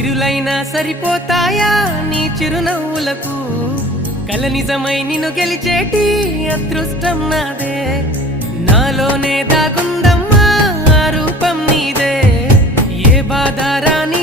సిరులైనా సరిపోతాయా నీ చిరునవ్వులకు కల నిజమై నిన్ను గెలిచేటి అదృష్టం నాదే నాలోనే దాగుందమ్మా ఆ రూపం నీదే ఏ బాధ రాని